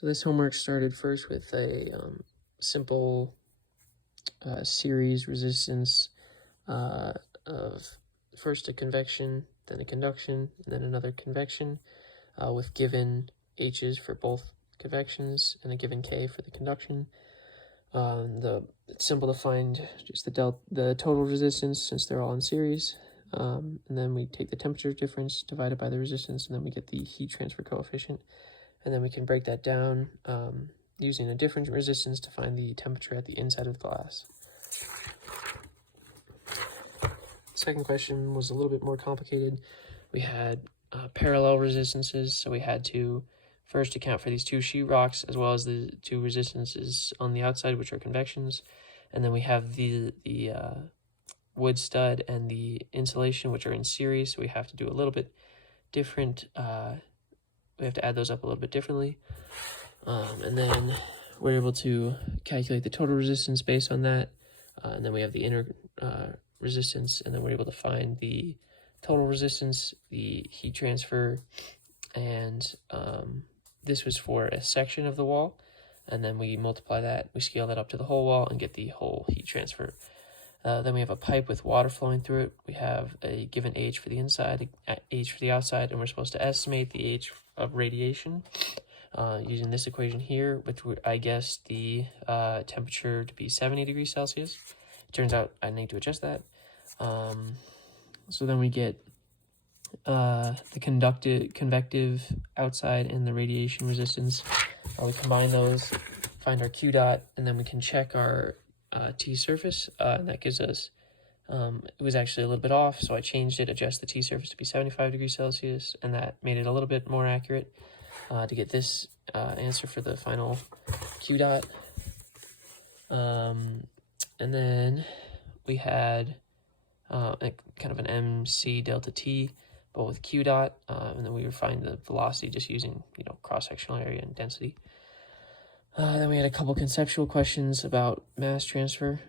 So this homework started first with a simple series resistance of first a convection, then a conduction, and then another convection with given H's for both convections and a given K for the conduction. It's simple to find just the total resistance since they're all in series. And then we take the temperature difference divided by the resistance, and then we get the heat transfer coefficient. And then we can break that down using a different resistance to find the temperature at the inside of the glass. The second question was a little bit more complicated. We had parallel resistances, so we had to first account for these two sheetrocks as well as the two resistances on the outside, which are convections. And then we have the wood stud and the insulation, which are in series, so we have to do a little bit different. We have to add those up a little bit differently. And then we're able to calculate the total resistance based on that. And then we have the inner resistance, and then we're able to find the total resistance, the heat transfer, and this was for a section of the wall. And then we multiply that, we scale that up to the whole wall and get the whole heat transfer. Then we have a pipe with water flowing through it. We have a given H for the inside, H for the outside, and we're supposed to estimate the H of radiation using this equation here, which would, I guess, the temperature to be 70 degrees Celsius. It turns out I need to adjust that. So then we get the convective outside and the radiation resistance. We combine those, find our Q dot, and then we can check our T surface, and that gives us, it was actually a little bit off, so I changed it, adjust the T surface to be 75 degrees Celsius, and that made it a little bit more accurate to get this answer for the final Q dot. And then we had kind of an MC delta T, but with Q dot, and then we would find the velocity just using, cross-sectional area and density. Then we had a couple conceptual questions about mass transfer,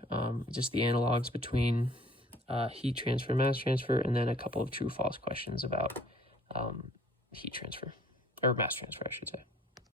just the analogs between heat transfer and mass transfer, and then a couple of true-false questions about heat transfer, or mass transfer, I should say.